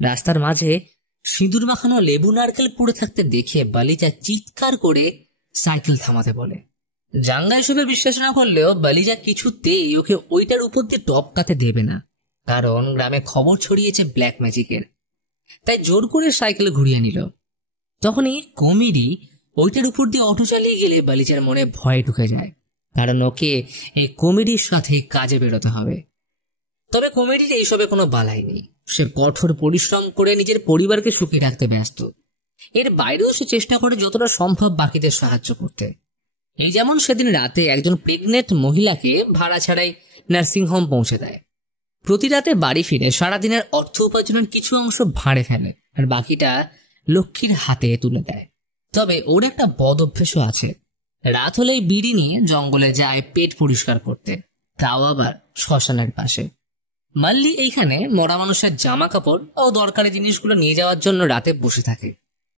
রাস্তার মাঝে সিঁদুর মাখানো লেবু নারকেল পড়ে থাকতে দেখে বালিজা চিৎকার করে সাইকেল থামাতে বলে। জাঙ্গা এসবে বিশ্বাস না করলেও বালিজা কিছুতেই ওকে ওইটার উপর দিয়ে টপকাতে দেবে না, কারণ গ্রামে খবর ছড়িয়েছে ব্ল্যাক ম্যাজিকের। তাই জোর করে সাইকেল ঘুরিয়ে নিল। তখনই কমিডি ওইটার উপর দিয়ে অটো চালিয়ে গেলে বালিজার মনে ভয় ঢুকে যায়, কারণ ওকে এই কমিডির সাথে কাজে বেরোতে হবে। তবে কমিডির এইসবে কোনো বালাই নেই। সে কঠোর পরিশ্রম করে নিজের পরিবারকে সুখী রাখতে ব্যস্ত। এর বাইরেও সে চেষ্টা করে যতটা সম্ভব বাকিদের সাহায্য করতে। এই যেমন সেদিন রাতে একজন প্রেগনেন্ট মহিলাকে ভাড়া ছাড়াই নার্সিংহোম পৌঁছে দেয়। প্রতি রাতে বাড়ি ফিরে সারাদিনের অর্থ উপার্জনের কিছু অংশ ভাড়ে ফেলে, আর বাকিটা লক্ষ্মীর হাতে তুলে দেয়। তবে ওর একটা বদ অভ্যেসও আছে। রাত হলেই বিড়ি নিয়ে জঙ্গলে যায় পেট পরিষ্কার করতে, তাও আবার শ্মশানের পাশে। মাল্লি এইখানে মরা মানুষের জামা কাপড় ও দরকারি জিনিসগুলো নিয়ে যাওয়ার জন্য রাতে বসে থাকে।